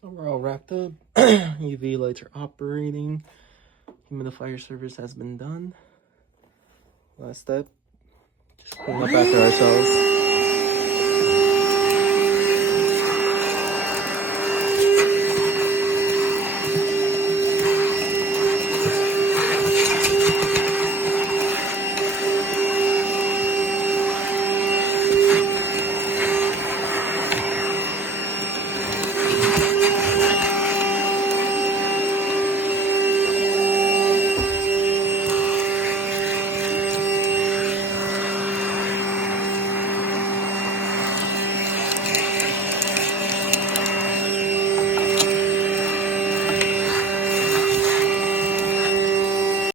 So we're all wrapped up. UV lights are operating. Humidifier service has been done. Last step, just clean up after ourselves.